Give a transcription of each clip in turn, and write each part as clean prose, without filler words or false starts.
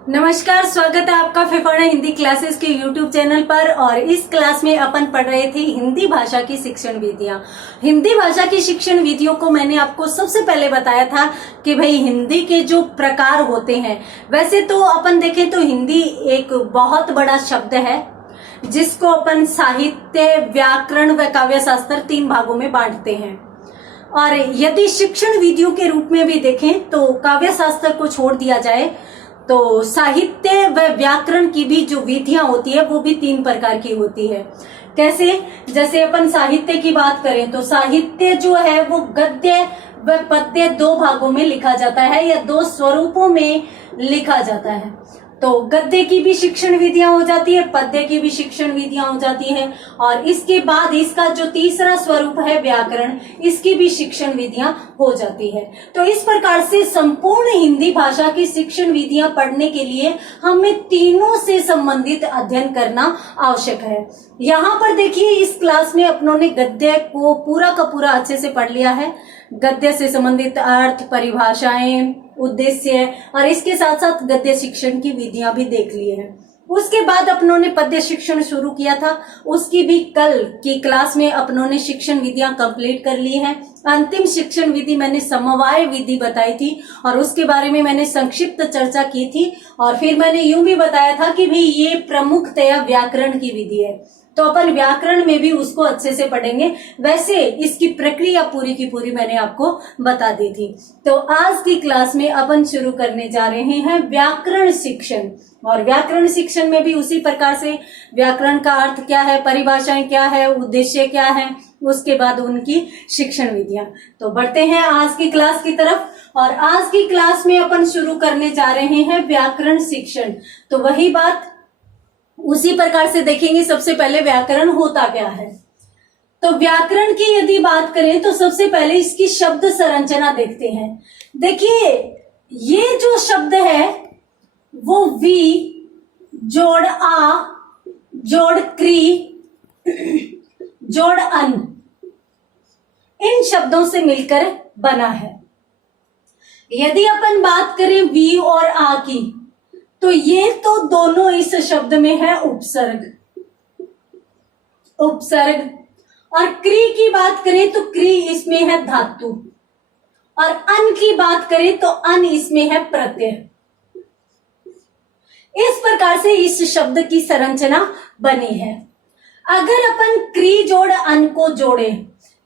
नमस्कार, स्वागत है आपका फिफाना हिंदी क्लासेस के यूट्यूब चैनल पर। और इस क्लास में अपन पढ़ रहे थे हिंदी भाषा की शिक्षण विधियां। हिंदी भाषा की शिक्षण विधियों को मैंने आपको सबसे पहले बताया था कि भाई हिंदी के जो प्रकार होते हैं, वैसे तो अपन देखें तो हिंदी एक बहुत बड़ा शब्द है जिसको अपन साहित्य, व्याकरण व काव्य शास्त्र 3 भागों में बांटते हैं। और यदि शिक्षण विधियों के रूप में भी देखें तो काव्य शास्त्र को छोड़ दिया जाए तो साहित्य व व्याकरण की भी जो विधियां होती है वो भी 3 प्रकार की होती है। कैसे? जैसे अपन साहित्य की बात करें तो साहित्य जो है वो गद्य व पद्य 2 भागों में लिखा जाता है या 2 स्वरूपों में लिखा जाता है। तो गद्य की भी शिक्षण विधियां हो जाती है, पद्य की भी शिक्षण विधियां हो जाती है, और इसके बाद इसका जो तीसरा स्वरूप है व्याकरण, इसकी भी शिक्षण विधियां हो जाती है। तो इस प्रकार से संपूर्ण हिंदी भाषा की शिक्षण विधियां पढ़ने के लिए हमें तीनों से संबंधित अध्ययन करना आवश्यक है। यहाँ पर देखिए, इस क्लास में अपनों ने गद्य को पूरा का पूरा अच्छे से पढ़ लिया है। गद्य से संबंधित अर्थ, परिभाषाएं, उद्देश्य और इसके साथ साथ गद्य शिक्षण की विधियां भी देख लिए हैं। उसके बाद अपनों ने पद्य शिक्षण शुरू किया था, उसकी भी कल की क्लास में अपनों ने शिक्षण विधियां कंप्लीट कर ली हैं। अंतिम शिक्षण विधि मैंने समवाय विधि बताई थी और उसके बारे में मैंने संक्षिप्त चर्चा की थी। और फिर मैंने यूं भी बताया था कि भाई ये प्रमुखतया व्याकरण की विधि है, तो अपन व्याकरण में भी उसको अच्छे से पढ़ेंगे। वैसे इसकी प्रक्रिया पूरी की पूरी मैंने आपको बता दी थी। तो आज की क्लास में अपन शुरू करने जा रहे हैं व्याकरण शिक्षण। और व्याकरण शिक्षण में भी उसी प्रकार से व्याकरण का अर्थ क्या है, परिभाषाएं क्या है, उद्देश्य क्या है, उसके बाद उनकी शिक्षण विधियां। तो बढ़ते हैं आज की क्लास की तरफ। और आज की क्लास में अपन शुरू करने जा रहे हैं व्याकरण शिक्षण। तो वही बात उसी प्रकार से देखेंगे। सबसे पहले व्याकरण होता क्या है। तो व्याकरण की यदि बात करें तो सबसे पहले इसकी शब्द संरचना देखते हैं। देखिए, ये जो शब्द है वो वी जोड़ आ जोड़ क्री जोड़ अन, इन शब्दों से मिलकर बना है। यदि अपन बात करें वी और आ की, तो ये तो दोनों इस शब्द में है उपसर्ग। और क्री की बात करें तो क्री इसमें है धातु, और अन की बात करें तो अन इसमें है प्रत्यय। इस प्रकार से इस शब्द की संरचना बनी है। अगर अपन क्री जोड़ अन को जोड़े,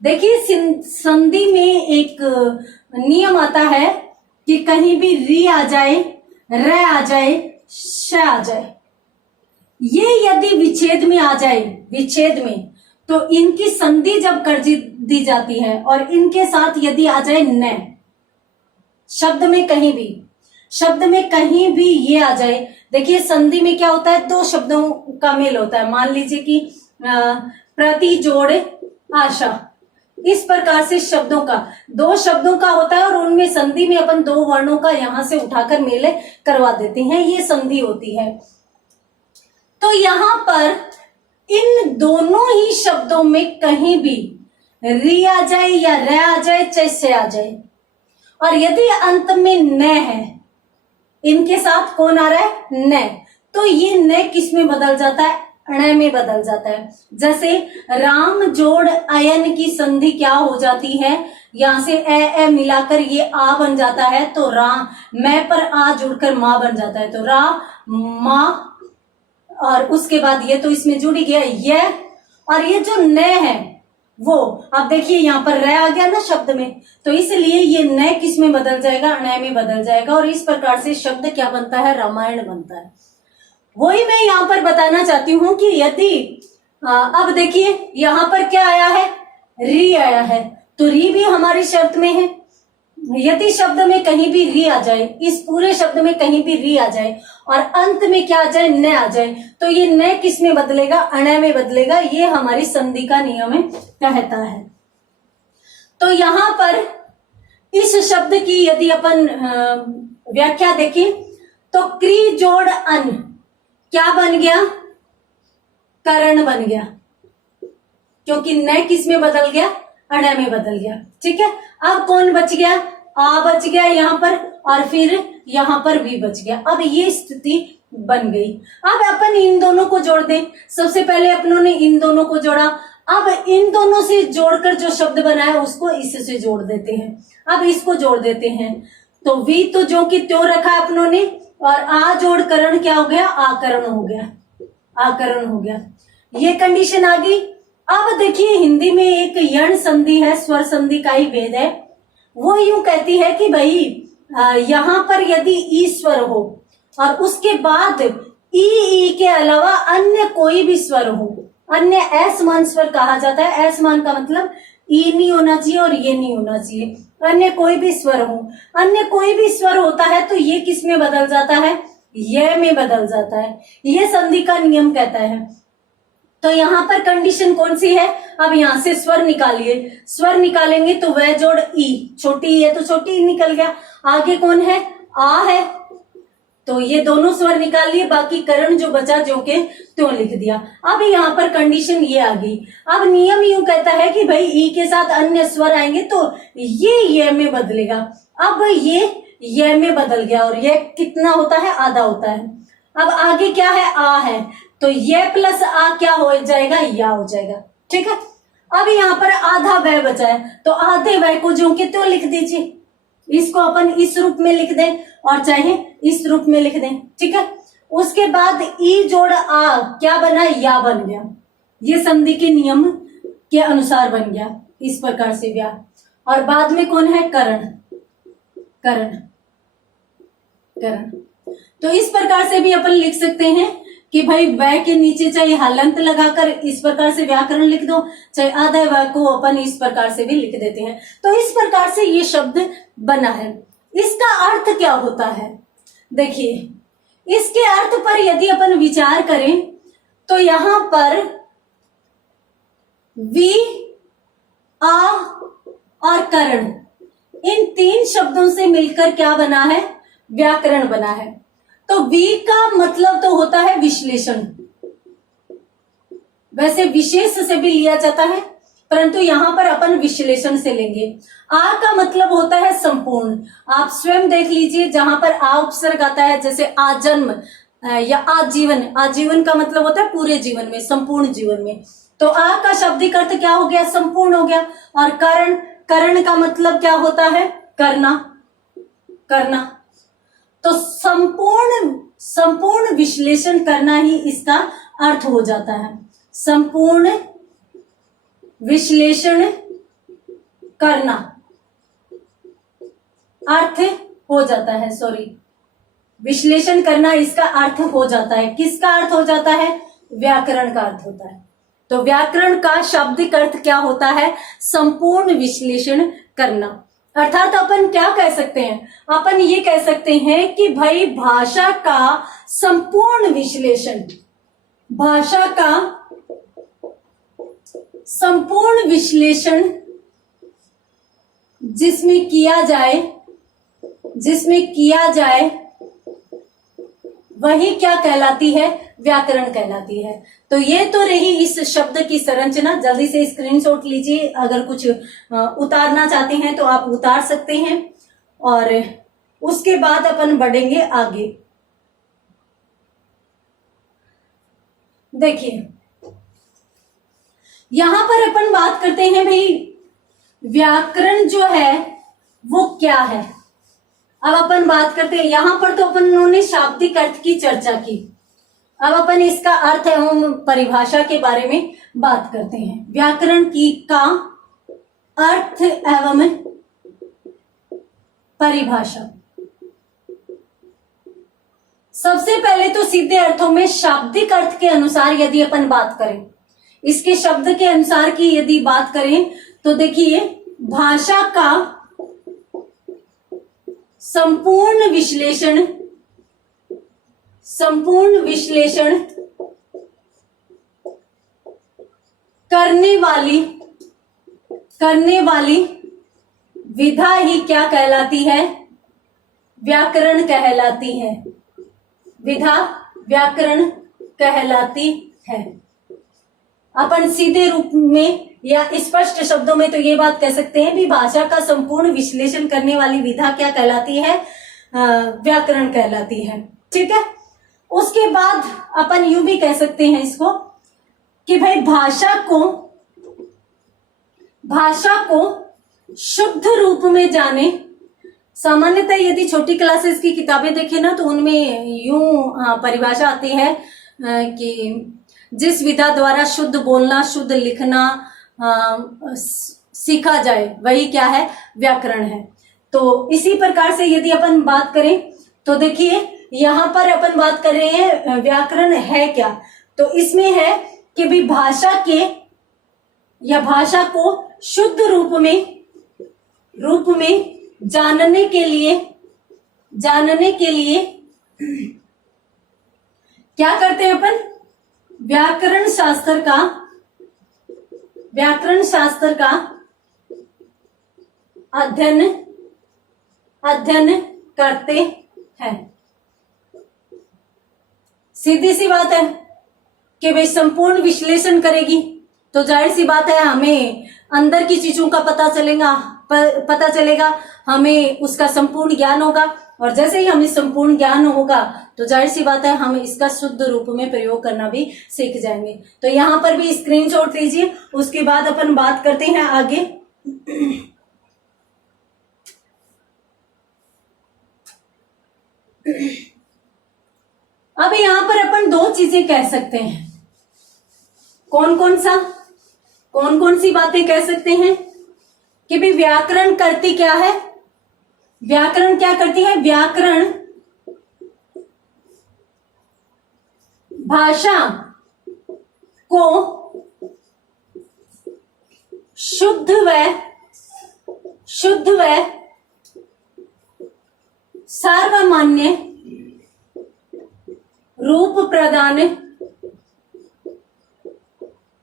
देखिए संधि में एक नियम आता है कि कहीं भी री आ जाए, र आ जाए, श आ जाए। ये यदि विच्छेद में आ जाए, विच्छेद में, तो इनकी संधि जब कर दी जाती है और इनके साथ यदि आ जाए न, शब्द में कहीं भी ये आ जाए। देखिए संधि में क्या होता है, 2 शब्दों का मेल होता है। मान लीजिए कि प्रति जोड़ आशा, इस प्रकार से शब्दों का 2 शब्दों का होता है और उनमें संधि में अपन 2 वर्णों का यहां से उठाकर मेल करवा देते हैं, ये संधि होती है। तो यहां पर इन दोनों ही शब्दों में कहीं भी री आ जाए या र आ जाए, चाहे से आ जाए, और यदि अंत में न है, इनके साथ कौन आ रहा है, न, तो ये न किस में बदल जाता है, अण में बदल जाता है। जैसे राम जोड़ अयन की संधि क्या हो जाती है, यहां से ए मिलाकर ये आ बन जाता है, तो राम, मैं पर आ जुड़कर मां बन जाता है, तो रा मां, और उसके बाद ये तो इसमें जुड़ गया ये, और ये जो न है वो, अब देखिए यहां पर र आ गया ना शब्द में, तो इसलिए ये न किस में बदल जाएगा, अण में बदल जाएगा, और इस प्रकार से शब्द क्या बनता है, रामायण बनता है। वही मैं यहां पर बताना चाहती हूं कि यदि अब देखिए यहां पर क्या आया है, री आया है, तो री भी हमारी शब्द में है। यदि शब्द में कहीं भी री आ जाए, इस पूरे शब्द में कहीं भी री आ जाए और अंत में क्या आ जाए, न आ जाए, तो ये न किस में बदलेगा, अण में बदलेगा। ये हमारी संधि का नियम कहता है। तो यहां पर इस शब्द की यदि अपन व्याख्या देखें तो क्री जोड़ अन क्या बन गया, करण बन गया, क्योंकि न किस में बदल गया, अण में बदल गया। ठीक है, अब कौन बच गया, आ बच गया यहाँ पर और फिर यहाँ पर भी बच गया। अब ये स्थिति बन गई। अब अपन इन दोनों को जोड़ दें। सबसे पहले अपनों ने इन दोनों को जोड़ा। अब इन दोनों से जोड़कर जो शब्द बना है उसको इससे जोड़ देते हैं। अब इसको जोड़ देते हैं तो वी तो जो कि त्यों रखा है अपनों ने, और आ जोड़ करण क्या हो गया, आकरण हो गया, आकरण हो गया। ये कंडीशन आ गई। अब देखिए हिंदी में एक यण संधि है, स्वर संधि का ही भेद है। वो यूं कहती है कि भाई यहाँ पर यदि ई स्वर हो और उसके बाद ई के अलावा अन्य कोई भी स्वर हो, अन्य असमान स्वर कहा जाता है। असमान का मतलब ई नहीं होना चाहिए और ये नहीं होना चाहिए, अन्य कोई भी स्वर हो। अन्य कोई भी स्वर होता है तो ये किस में बदल जाता है, ये में बदल जाता है। ये संधि का नियम कहता है। तो यहाँ पर कंडीशन कौन सी है, अब यहाँ से स्वर निकालिए। स्वर निकालेंगे तो वह जोड़ ई, छोटी ई है तो छोटी ई निकल गया। आगे कौन है, आ है, तो ये दोनों स्वर निकाल लिए, बाकी करण जो बचा जो के त्यों लिख दिया। अब यहाँ पर कंडीशन ये आ गई। अब नियम यूं कहता है कि भाई ई के साथ अन्य स्वर आएंगे तो ये में बदलेगा। अब ये में बदल गया और ये कितना होता है, आधा होता है। अब आगे क्या है, आ है, तो ये प्लस आ क्या हो जाएगा, या हो जाएगा। ठीक है। अब यहाँ पर आधा वह बचा है तो आधे वह को जो के त्यों लिख दीजिए। इसको अपन इस रूप में लिख दें और चाहे इस रूप में लिख दें। ठीक है। उसके बाद ई जोड़ आ क्या बना, या बन गया। ये संधि के नियम के अनुसार बन गया इस प्रकार से व्या। और बाद में कौन है, करण, करण, करण। तो इस प्रकार से भी अपन लिख सकते हैं कि भाई वह के नीचे चाहे हलंत लगाकर इस प्रकार से व्याकरण लिख दो, चाहे आधा वह को अपन इस प्रकार से भी लिख देते हैं। तो इस प्रकार से ये शब्द बना है। इसका अर्थ क्या होता है, देखिए इसके अर्थ पर यदि अपन विचार करें तो यहां पर वी, आ और करण, इन तीन शब्दों से मिलकर क्या बना है, व्याकरण बना है। तो वी का मतलब तो होता है विश्लेषण, वैसे विशेष से भी लिया जाता है परंतु यहां पर अपन विश्लेषण से लेंगे। आ का मतलब होता है संपूर्ण। आप स्वयं देख लीजिए जहां पर आ उपसर्ग आता है, जैसे आजन्म या आजीवन। आजीवन का मतलब होता है पूरे जीवन में, संपूर्ण जीवन में। तो आ का शाब्दिक अर्थ क्या हो गया, संपूर्ण हो गया। और करण, करण का मतलब क्या होता है, करना, करना। तो संपूर्ण विश्लेषण करना ही इसका अर्थ हो जाता है। संपूर्ण विश्लेषण करना अर्थ हो जाता है, सॉरी, विश्लेषण करना इसका अर्थ हो जाता है। किसका अर्थ हो जाता है, व्याकरण का अर्थ होता है। तो व्याकरण का शाब्दिक अर्थ क्या होता है, संपूर्ण विश्लेषण करना। अर्थात अपन क्या कह सकते हैं, अपन ये कह सकते हैं कि भाई भाषा का संपूर्ण विश्लेषण, भाषा का संपूर्ण विश्लेषण जिसमें किया जाए वही क्या कहलाती है, व्याकरण कहलाती है। तो ये तो रही इस शब्द की संरचना। जल्दी से स्क्रीनशॉट लीजिए, अगर कुछ उतारना चाहते हैं तो आप उतार सकते हैं और उसके बाद अपन बढ़ेंगे आगे। देखिए यहां पर अपन बात करते हैं भाई व्याकरण जो है वो क्या है। अब अपन बात करते हैं, यहां पर तो अपन ने शाब्दिक अर्थ की चर्चा की। अब अपन इसका अर्थ एवं परिभाषा के बारे में बात करते हैं। व्याकरण की का अर्थ एवं परिभाषा। सबसे पहले तो सीधे अर्थों में शाब्दिक अर्थ के अनुसार यदि अपन बात करें, इसके शब्द के अनुसार की यदि बात करें तो देखिए भाषा का संपूर्ण विश्लेषण करने वाली विधा ही क्या कहलाती है, व्याकरण कहलाती है। विधा व्याकरण कहलाती है। अपन सीधे रूप में या स्पष्ट शब्दों में तो ये बात कह सकते हैं कि भाषा का संपूर्ण विश्लेषण करने वाली विधा क्या कहलाती है? व्याकरण कहलाती है। ठीक है। उसके बाद अपन यूं भी कह सकते हैं इसको कि भाई भाषा को शुद्ध रूप में जाने। सामान्यतः यदि छोटी क्लासेस की किताबें देखें ना तो उनमें यूं परिभाषा आती है कि जिस विधा द्वारा शुद्ध बोलना, शुद्ध लिखना सीखा जाए वही क्या है? व्याकरण है। तो इसी प्रकार से यदि अपन बात करें तो देखिए यहां पर अपन बात कर रहे हैं व्याकरण है क्या, तो इसमें है कि भी भाषा के या भाषा को शुद्ध रूप में जानने के लिए क्या करते हैं अपन? व्याकरण शास्त्र का अध्ययन करते हैं। सीधी सी बात है कि भाई संपूर्ण विश्लेषण करेगी तो जाहिर सी बात है हमें अंदर की चीजों का पता चलेगा, हमें उसका संपूर्ण ज्ञान होगा, और जैसे ही हमें संपूर्ण ज्ञान होगा तो जाहिर सी बात है हम इसका शुद्ध रूप में प्रयोग करना भी सीख जाएंगे। तो यहां पर भी स्क्रीनशॉट लीजिए। उसके बाद अपन बात करते हैं आगे। अब यहां पर अपन दो चीजें कह सकते हैं। कौन कौन सी बातें कह सकते हैं कि भी व्याकरण करती क्या है? व्याकरण क्या करती है? व्याकरण भाषा को शुद्ध व सर्वमान्य रूप प्रदान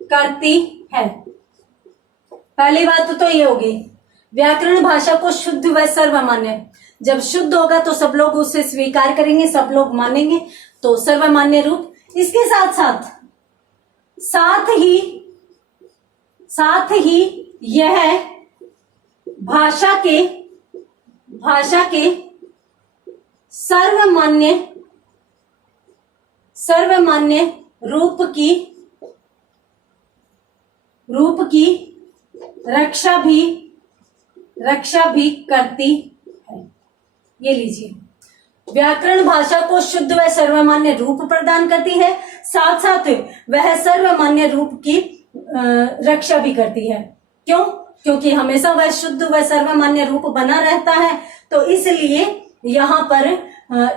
करती है। पहली बात तो ये होगी, व्याकरण भाषा को शुद्ध व सर्वमान्य, जब शुद्ध होगा तो सब लोग उसे स्वीकार करेंगे, सब लोग मानेंगे, तो सर्वमान्य रूप। इसके साथ ही यह भाषा के सर्वमान्य रूप की रक्षा भी करती है। ये लीजिए, व्याकरण भाषा को शुद्ध व सर्वमान्य रूप प्रदान करती है, साथ साथ वह सर्वमान्य रूप की रक्षा भी करती है। क्यों? क्योंकि हमेशा वह शुद्ध व सर्वमान्य रूप बना रहता है, तो इसलिए यहाँ पर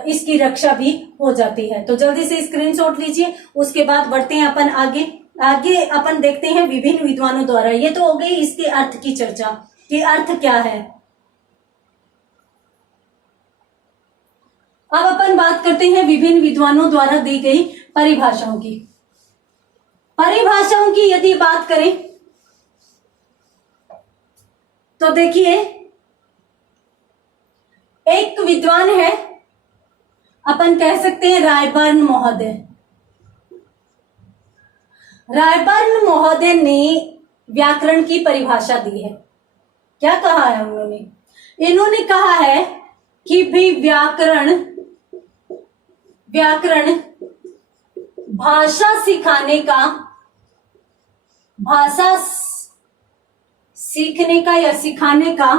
इसकी रक्षा भी हो जाती है। तो जल्दी से स्क्रीनशॉट लीजिए। उसके बाद बढ़ते हैं अपन आगे अपन देखते हैं विभिन्न विद्वानों द्वारा। ये तो हो गई इसके अर्थ की चर्चा कि अर्थ क्या है। अब अपन बात करते हैं विभिन्न विद्वानों द्वारा दी गई परिभाषाओं की। परिभाषाओं की यदि बात करें तो देखिए, एक विद्वान है, अपन कह सकते हैं रायबर्न महोदय। रायबर्न महोदय ने व्याकरण की परिभाषा दी है। क्या कहा है उन्होंने? इन्होंने कहा है कि भी व्याकरण भाषा सीखने का या सिखाने का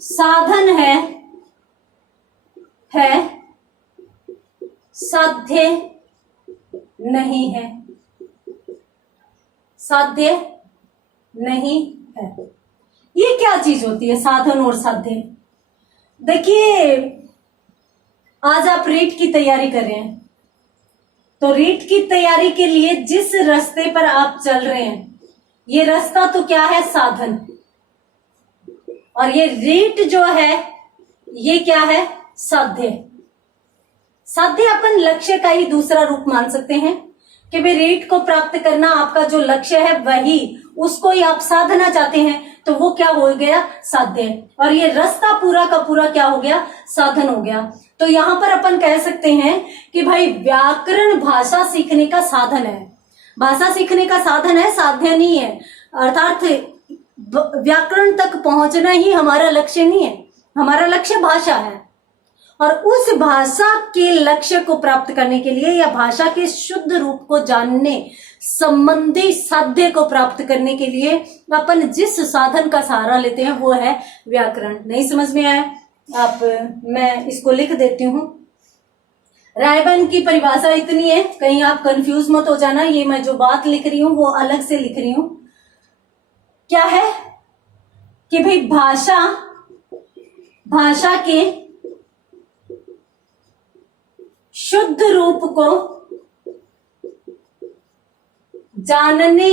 साधन है, साध्य नहीं है। साध्य नहीं है। ये क्या चीज होती है साधन और साध्य? देखिए, आज आप रीट की तैयारी कर रहे हैं, तो रीट की तैयारी के लिए जिस रास्ते पर आप चल रहे हैं, ये रास्ता तो क्या है? साधन। और ये रीट जो है ये क्या है? साध्य। साध्य अपन लक्ष्य का ही दूसरा रूप मान सकते हैं कि भाई रीट को प्राप्त करना आपका जो लक्ष्य है वही, उसको ही आप साधना चाहते हैं, तो वो क्या हो गया? साध्य। और ये रास्ता पूरा का पूरा क्या हो गया? साधन हो गया। तो यहाँ पर अपन कह सकते हैं कि भाई व्याकरण भाषा सीखने का साधन है, भाषा सीखने का साधन है, साध्य नहीं है। अर्थात व्याकरण तक पहुंचना ही हमारा लक्ष्य नहीं है, हमारा लक्ष्य भाषा है। और उस भाषा के लक्ष्य को प्राप्त करने के लिए या भाषा के शुद्ध रूप को जानने संबंधी साध्य को प्राप्त करने के लिए अपन जिस साधन का सहारा लेते हैं वो है व्याकरण। नहीं समझ में आया? मैं इसको लिख देती हूं। रायबर्न की परिभाषा इतनी है, कहीं आप कंफ्यूज मत हो जाना, ये मैं जो बात लिख रही हूं वो अलग से लिख रही हूं। क्या है कि भाई भाषा के शुद्ध रूप को जानने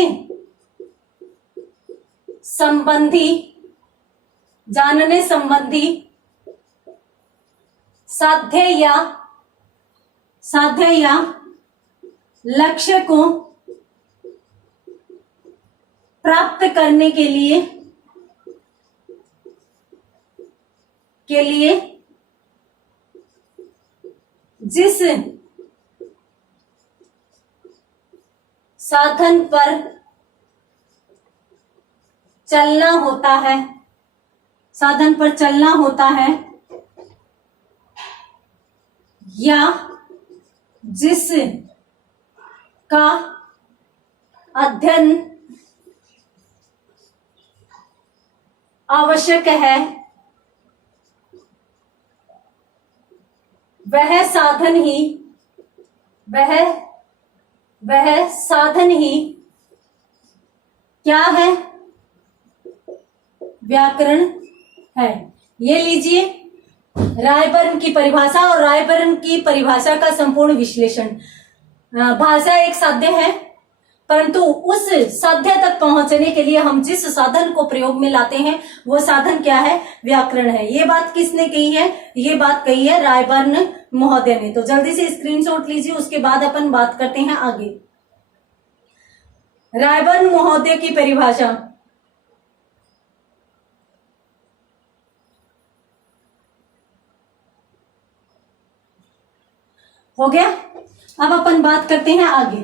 संबंधी साध्य या लक्ष्य को प्राप्त करने के लिए जिस साधन पर चलना होता है या जिस का अध्ययन आवश्यक है वह साधन ही क्या है? व्याकरण है। ये लीजिए रायबर्न की परिभाषा और रायबर्न की परिभाषा का संपूर्ण विश्लेषण। भाषा एक साध्य है, परंतु उस साध्य तक पहुंचने के लिए हम जिस साधन को प्रयोग में लाते हैं वो साधन क्या है? व्याकरण है। ये बात किसने कही है? ये बात कही है रायबर्न महोदय ने। तो जल्दी से स्क्रीनशॉट लीजिए, उसके बाद अपन बात करते हैं आगे। रायबर्न महोदय की परिभाषा। हो गया? अब अपन बात करते हैं आगे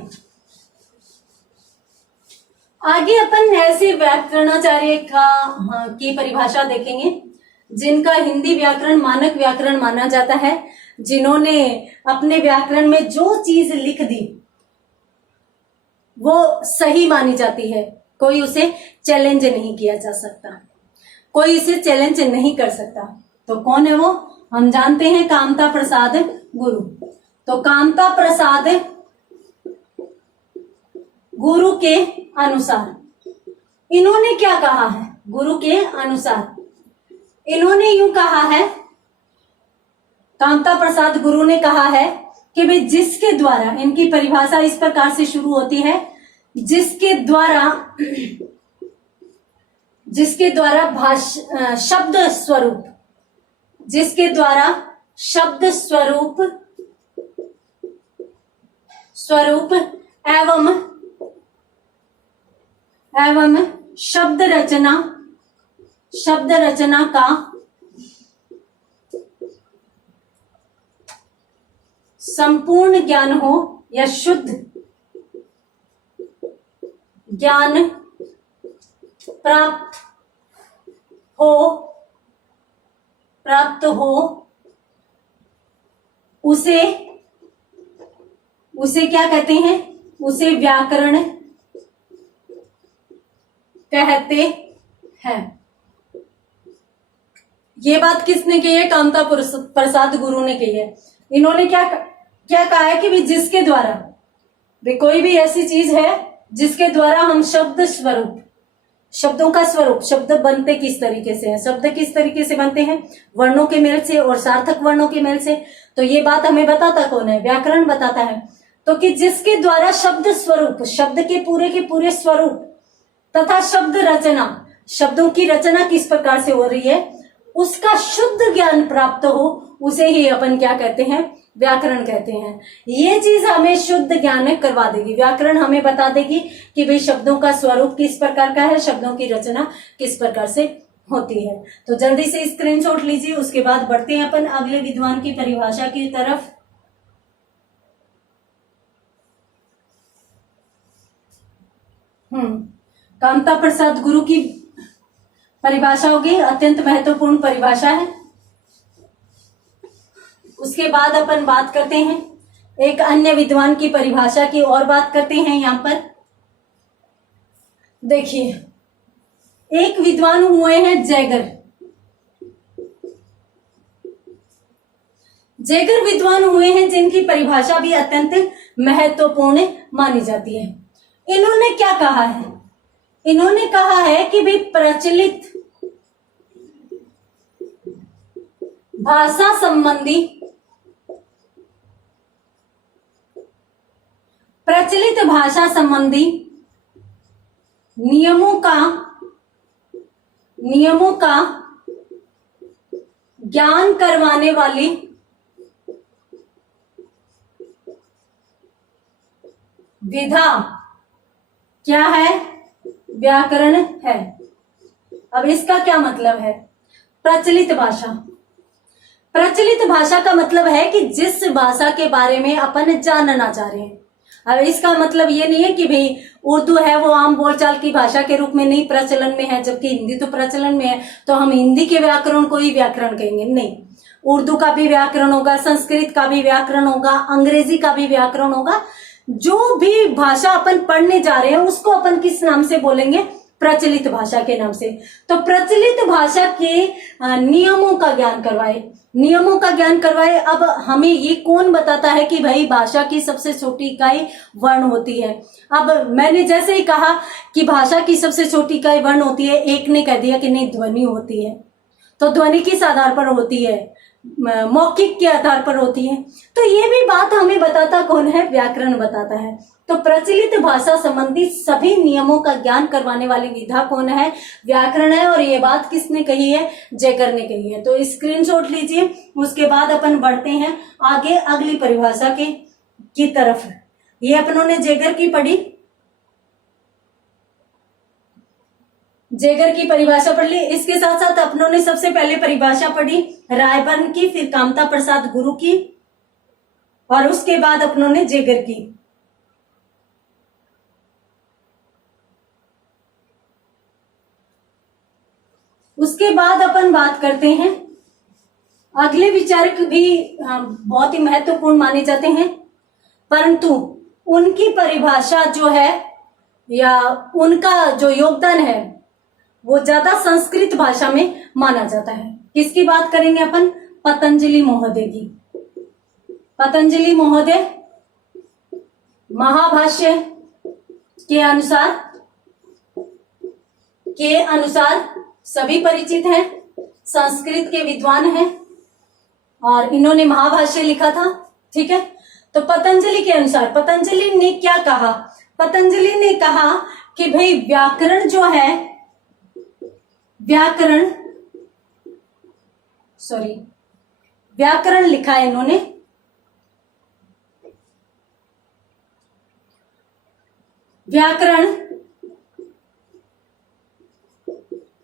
अपन ऐसे व्याकरणाचार्य की परिभाषा देखेंगे जिनका हिंदी व्याकरण मानक व्याकरण माना जाता है, जिन्होंने अपने व्याकरण में जो चीज लिख दी वो सही मानी जाती है, कोई उसे चैलेंज नहीं किया जा सकता, कोई इसे चैलेंज नहीं कर सकता। तो कौन है वो? हम जानते हैं कामता प्रसाद गुरु। तो कामता प्रसाद गुरु के अनुसार इन्होंने क्या कहा है? गुरु के अनुसार इन्होंने यूं कहा है, कामता प्रसाद गुरु ने कहा है कि भाई जिसके द्वारा, इनकी परिभाषा इस प्रकार से शुरू होती है, जिसके द्वारा शब्द स्वरूप एवं शब्द रचना का संपूर्ण ज्ञान हो या शुद्ध ज्ञान प्राप्त हो उसे क्या कहते हैं? उसे व्याकरण कहते हैं। ये बात किसने कही है? कामता प्रसाद गुरु ने कही है। इन्होंने क्या कहा है कि जिसके द्वारा, कोई भी ऐसी चीज है जिसके द्वारा हम शब्दों का स्वरूप, शब्द बनते किस तरीके से हैं, शब्द किस तरीके से बनते हैं? वर्णों के मेल से और सार्थक वर्णों के मेल से। तो ये बात हमें बताता कौन है? व्याकरण बताता है। तो कि जिसके द्वारा शब्द स्वरूप, शब्द के पूरे स्वरूप तथा शब्द रचना, शब्दों की रचना किस प्रकार से हो रही है, उसका शुद्ध ज्ञान प्राप्त हो, उसे ही अपन क्या कहते हैं, व्याकरण कहते हैं। ये चीज हमें शुद्ध ज्ञान करवा देगी। व्याकरण हमें बता देगी कि भाई शब्दों का स्वरूप किस प्रकार का है, शब्दों की रचना किस प्रकार से होती है। तो जल्दी से स्क्रीनशॉट लीजिए, उसके बाद बढ़ते हैं अपन अगले विद्वान की परिभाषा की तरफ। कामता प्रसाद गुरु की परिभाषा होगी, अत्यंत महत्वपूर्ण परिभाषा है। उसके बाद अपन बात करते हैं एक अन्य विद्वान की परिभाषा की और बात करते हैं। यहां पर देखिए, एक विद्वान हुए हैं जैगर। जैगर विद्वान हुए हैं जिनकी परिभाषा भी अत्यंत महत्वपूर्ण मानी जाती है। इन्होंने क्या कहा है? इन्होंने कहा है कि भाई प्रचलित भाषा संबंधी नियमों का ज्ञान करवाने वाली विधा क्या है? व्याकरण है। अब इसका क्या मतलब है? प्रचलित भाषा का मतलब है कि जिस भाषा के बारे में अपन जानना चाह रहे हैं। अब इसका मतलब ये नहीं है कि भाई उर्दू है वो आम बोलचाल की भाषा के रूप में नहीं प्रचलन में है, जबकि हिंदी तो प्रचलन में है, तो हम हिंदी के व्याकरण को ही व्याकरण कहेंगे। नहीं, उर्दू का भी व्याकरण होगा, संस्कृत का भी व्याकरण होगा, अंग्रेजी का भी व्याकरण होगा। जो भी भाषा अपन पढ़ने जा रहे हैं उसको अपन किस नाम से बोलेंगे? प्रचलित भाषा के नाम से। तो प्रचलित भाषा के नियमों का ज्ञान करवाए। अब हमें ये कौन बताता है कि भाई भाषा की सबसे छोटी इकाई वर्ण होती है? अब मैंने जैसे ही कहा कि भाषा की सबसे छोटी इकाई वर्ण होती है, एक ने कह दिया कि नहीं ध्वनि होती है। तो ध्वनि किस आधार पर होती है? मौखिक के आधार पर होती है। तो ये भी बात हमें बताता कौन है? व्याकरण बताता है। तो प्रचलित भाषा संबंधी सभी नियमों का ज्ञान करवाने वाली विधा कौन है? व्याकरण है। और ये बात किसने कही है? जैगर ने कही है। तो स्क्रीनशॉट लीजिए, उसके बाद अपन बढ़ते हैं आगे अगली परिभाषा की तरफ। ये अपनों ने जैगर की पढ़ी, जैगर की परिभाषा पढ़ ली। इसके साथ साथ अपनों ने सबसे पहले परिभाषा पढ़ी रायबर्न की, फिर कामता प्रसाद गुरु की, और उसके बाद अपनों ने जैगर की। उसके बाद अपन बात करते हैं अगले विचारक भी बहुत ही महत्वपूर्ण माने जाते हैं, परंतु उनकी परिभाषा जो है या उनका जो योगदान है वो ज्यादा संस्कृत भाषा में माना जाता है। किसकी बात करेंगे अपन? पतंजलि महोदय की। पतंजलि महोदय महाभाष्य के अनुसार सभी परिचित हैं, संस्कृत के विद्वान हैं और इन्होंने महाभाष्य लिखा था। ठीक है, तो पतंजलि के अनुसार पतंजलि ने क्या कहा? पतंजलि ने कहा कि भाई व्याकरण जो है, व्याकरण लिखा है इन्होंने। व्याकरण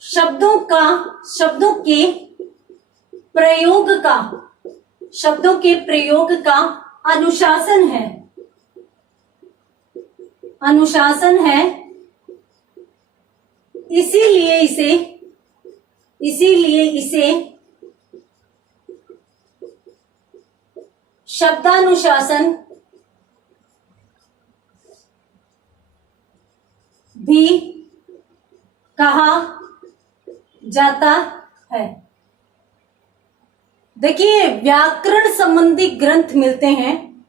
शब्दों के प्रयोग का अनुशासन है। इसीलिए इसे शब्दानुशासन भी कहा जाता है। देखिए, व्याकरण संबंधी ग्रंथ मिलते हैं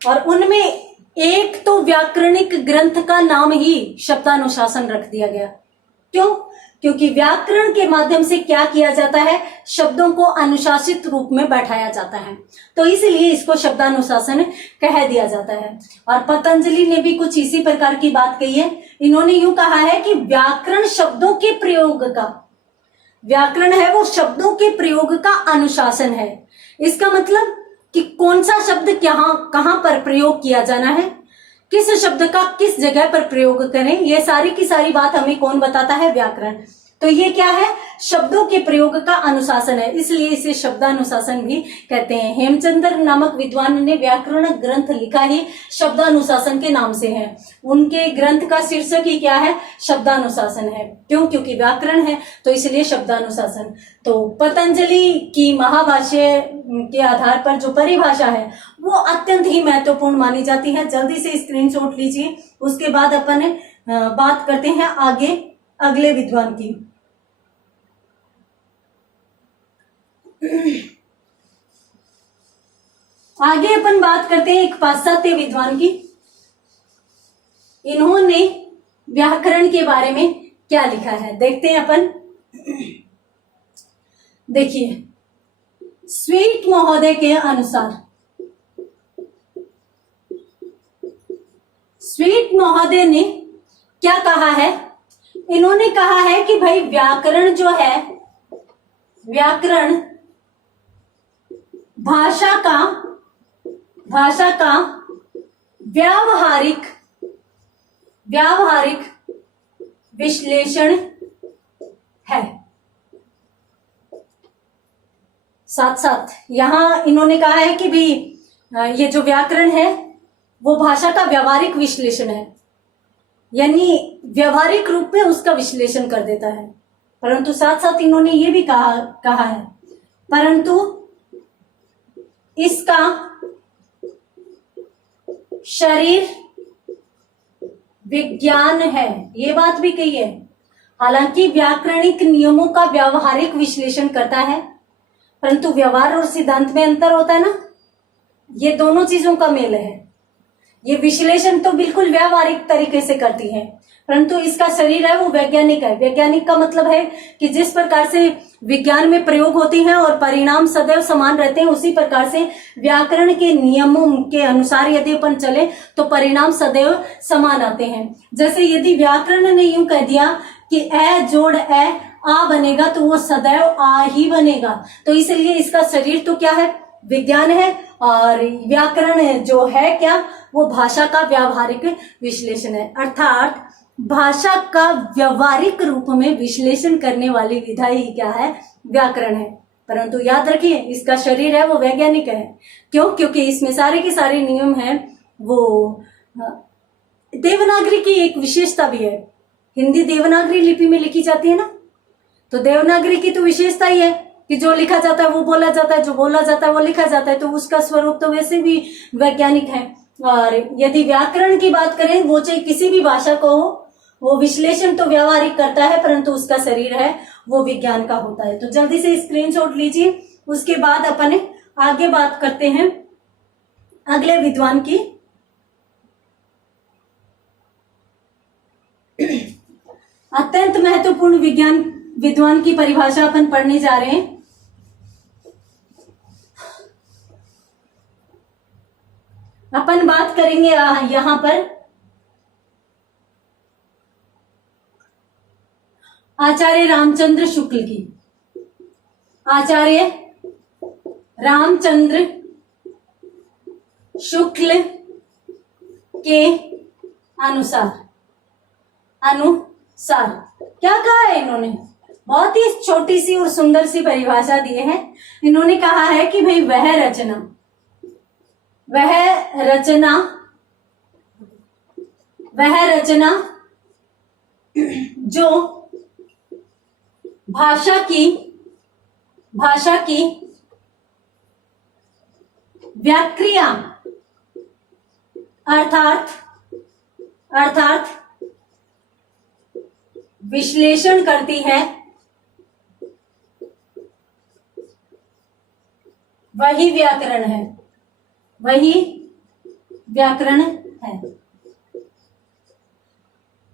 और उनमें एक तो व्याकरणिक ग्रंथ का नाम ही शब्दानुशासन रख दिया गया। क्यों? क्योंकि व्याकरण के माध्यम से क्या किया जाता है? शब्दों को अनुशासित रूप में बैठाया जाता है, तो इसलिए इसको शब्दानुशासन कह दिया जाता है। और पतंजलि ने भी कुछ इसी प्रकार की बात कही है। इन्होंने यूं कहा है कि व्याकरण शब्दों के प्रयोग का व्याकरण है वो शब्दों के प्रयोग का अनुशासन है। इसका मतलब कि कौन सा शब्द कहां पर प्रयोग किया जाना है, किस शब्द का किस जगह पर प्रयोग करें, ये सारी की सारी बात हमें कौन बताता है? व्याकरण। तो ये क्या है? शब्दों के प्रयोग का अनुशासन है, इसलिए इसे शब्दानुशासन भी कहते हैं। हेमचंद्र नामक विद्वान ने व्याकरण ग्रंथ लिखा ही शब्दानुशासन के नाम से है। उनके ग्रंथ का शीर्षक ही क्या है? शब्दानुशासन है। क्यों? क्योंकि व्याकरण है तो इसलिए शब्दानुशासन। तो पतंजलि की महाभाष्य के आधार पर जो परिभाषा है वो अत्यंत ही महत्वपूर्ण मानी जाती है। जल्दी से स्क्रीनशॉट लीजिए। उसके बाद अपन बात करते हैं आगे अगले विद्वान की। आगे अपन बात करते हैं एक पाश्चात्य विद्वान की। इन्होंने व्याकरण के बारे में क्या लिखा है देखते हैं अपन। देखिए, स्वीट महोदय के अनुसार, स्वीट महोदय ने क्या कहा है? इन्होंने कहा है कि भाई व्याकरण जो है, व्याकरण भाषा का व्यावहारिक विश्लेषण है। साथ साथ यहां इन्होंने कहा है कि भाई ये जो व्याकरण है वो भाषा का व्यावहारिक विश्लेषण है, यानी व्यावहारिक रूप में उसका विश्लेषण कर देता है। परंतु साथ साथ इन्होंने ये भी कहा है परंतु इसका शरीर विज्ञान है, ये बात भी कही है। हालांकि व्याकरणिक नियमों का व्यावहारिक विश्लेषण करता है, परंतु व्यवहार और सिद्धांत में अंतर होता है ना, ये दोनों चीजों का मेल है। ये विश्लेषण तो बिल्कुल व्यावहारिक तरीके से करती है, परंतु इसका शरीर है वो वैज्ञानिक है। वैज्ञानिक का मतलब है कि जिस प्रकार से विज्ञान में प्रयोग होती हैं और परिणाम सदैव समान रहते हैं, उसी प्रकार से व्याकरण के नियमों के अनुसार यदि अपन चले तो परिणाम सदैव समान आते हैं। जैसे यदि व्याकरण ने यूं कह दिया कि ए जोड़ ए आ बनेगा तो वो सदैव आ ही बनेगा, तो इसलिए इसका शरीर तो क्या है? विज्ञान है। और व्याकरण जो है क्या? वो भाषा का व्यावहारिक विश्लेषण है, अर्थात भाषा का व्यावहारिक रूप में विश्लेषण करने वाली विधा ही क्या है? व्याकरण है। परंतु याद रखिए, इसका शरीर है वो वैज्ञानिक है। क्यों? क्योंकि इसमें सारे के सारे नियम हैं वो देवनागरी की एक विशेषता भी है। हिंदी देवनागरी लिपि में लिखी जाती है ना, तो देवनागरी की तो विशेषता ही है कि जो लिखा जाता है वो बोला जाता है, जो बोला जाता है वो लिखा जाता है, तो उसका स्वरूप तो वैसे भी वैज्ञानिक है। और यदि व्याकरण की बात करें, वो चाहे किसी भी भाषा को हो, वो विश्लेषण तो व्यावहारिक करता है, परंतु उसका शरीर है वो विज्ञान का होता है। तो जल्दी से स्क्रीनशॉट लीजिए। उसके बाद अपन आगे बात करते हैं अगले विद्वान की। अत्यंत महत्वपूर्ण विद्वान की परिभाषा अपन पढ़ने जा रहे हैं। अपन बात करेंगे यहां पर आचार्य रामचंद्र शुक्ल की। आचार्य रामचंद्र शुक्ल के अनुसार क्या कहा है इन्होंने? बहुत ही छोटी सी और सुंदर सी परिभाषा दी है। इन्होंने कहा है कि भाई वह रचना जो भाषा की व्याक्रिया अर्थात विश्लेषण करती है, वही व्याकरण है।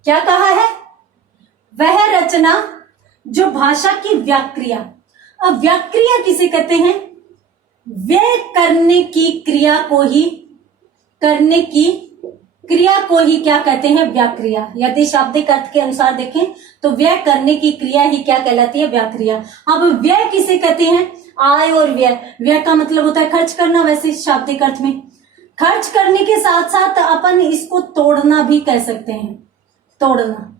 क्या कहा है? वह रचना जो भाषा की व्याक्रिया। अब व्याक्रिया किसे कहते हैं? व्यय करने की क्रिया को ही करने की क्रिया को ही क्या कहते हैं? व्याक्रिया। यदि शाब्दिक अर्थ के अनुसार देखें तो व्यय करने की क्रिया ही क्या कहलाती है? व्याक्रिया। अब व्यय किसे कहते हैं? आय और व्यय। व्यय का मतलब होता है खर्च करना, वैसे शाब्दिक अर्थ में खर्च करने के साथ साथ अपन इसको तोड़ना भी कह सकते हैं, तोड़ना।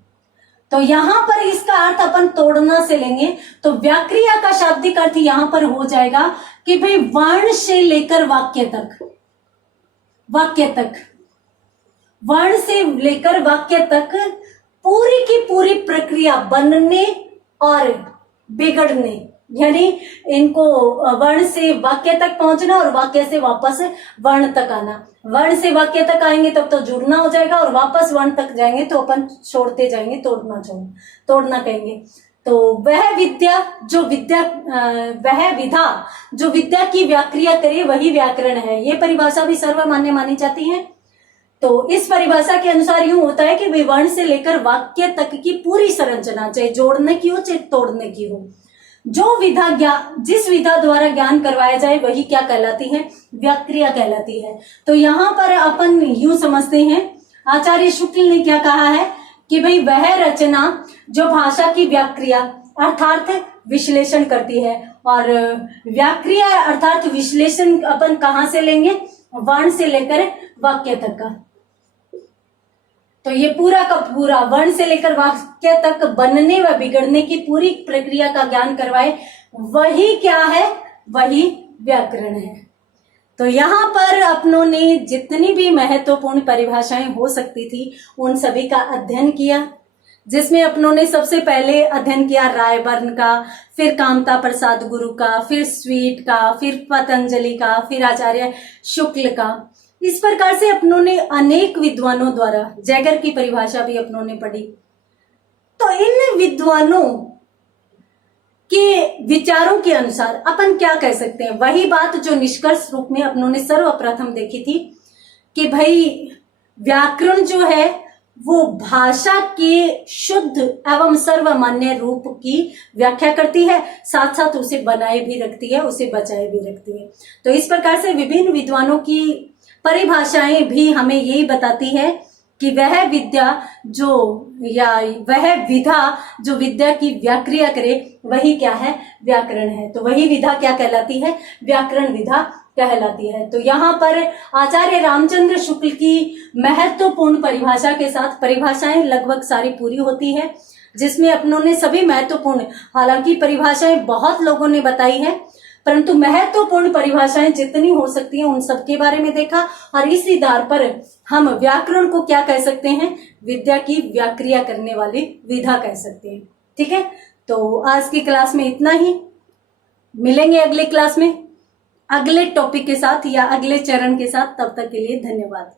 तो यहां पर इसका अर्थ अपन तोड़ना से लेंगे तो व्याक्रिया का शाब्दिक अर्थ यहां पर हो जाएगा कि भाई वर्ण से लेकर वाक्य तक, वाक्य तक, वर्ण से लेकर वाक्य तक पूरी की पूरी प्रक्रिया बनने और बिगड़ने, यानी इनको वर्ण से वाक्य तक पहुंचना और वाक्य से वापस वर्ण तक आना। वर्ण से वाक्य तक आएंगे तब तो जुड़ना हो जाएगा और वापस वर्ण तक जाएंगे तो अपन छोड़ते जाएंगे, तोड़ना कहेंगे। तो वह विद्या जो विद्या वह विधा जो विद्या की व्याक्रिया करे वही व्याकरण है। ये परिभाषा भी सर्वमान्य मानी जाती है। तो इस परिभाषा के अनुसार यूं होता है कि वर्ण से लेकर वाक्य तक की पूरी संरचना, चाहे जोड़ने की हो चाहे तोड़ने की हो, जो विधा जिस विधा द्वारा ज्ञान करवाया जाए वही क्या कहलाती है? व्याक्रिया कहलाती है। तो यहाँ पर अपन यूं समझते हैं, आचार्य शुक्ल ने क्या कहा है कि भाई वह रचना जो भाषा की व्याक्रिया अर्थात विश्लेषण करती है, और व्याक्रिया अर्थात विश्लेषण अपन कहाँ से लेंगे? वर्ण से लेकर वाक्य तक का। तो ये पूरा का पूरा वर्ण से लेकर वाक्य तक बनने व बिगड़ने की पूरी प्रक्रिया का ज्ञान करवाए वही क्या है? वही व्याकरण है। तो यहाँ पर अपनों ने जितनी भी महत्वपूर्ण परिभाषाएं हो सकती थी उन सभी का अध्ययन किया, जिसमें अपनों ने सबसे पहले अध्ययन किया रायबर्न का, फिर कामता प्रसाद गुरु का, फिर स्वीट का, फिर पतंजलि का, फिर आचार्य शुक्ल का। इस प्रकार से अपनों ने अनेक विद्वानों द्वारा, जैगर की परिभाषा भी अपनों ने पढ़ी। तो इन विद्वानों के विचारों के अनुसार अपन क्या कह सकते हैं? वही बात जो निष्कर्ष रूप में अपनों ने सर्वप्रथम देखी थी कि भाई व्याकरण जो है वो भाषा के शुद्ध एवं सर्वमान्य रूप की व्याख्या करती है, साथ साथ उसे बनाए भी रखती है, उसे बचाए भी रखती है। तो इस प्रकार से विभिन्न विद्वानों की परिभाषाएं भी हमें यही बताती है कि वह विद्या जो या वह विधा जो विद्या की व्याक्रिया करे वही क्या है? व्याकरण है। तो वही विधा क्या कहलाती है? व्याकरण विधा कहलाती है। तो यहाँ पर आचार्य रामचंद्र शुक्ल की महत्वपूर्ण परिभाषा के साथ परिभाषाएं लगभग सारी पूरी होती है, जिसमें अपनों ने सभी महत्वपूर्ण, हालांकि परिभाषाएं बहुत लोगों ने बताई है, परंतु महत्वपूर्ण परिभाषाएं जितनी हो सकती हैं उन सबके बारे में देखा, और इस आधार पर हम व्याकरण को क्या कह सकते हैं? विद्या की व्याक्रिया करने वाली विधा कह सकते हैं। ठीक है, तो आज की क्लास में इतना ही। मिलेंगे अगले क्लास में अगले टॉपिक के साथ या अगले चरण के साथ। तब तक के लिए धन्यवाद।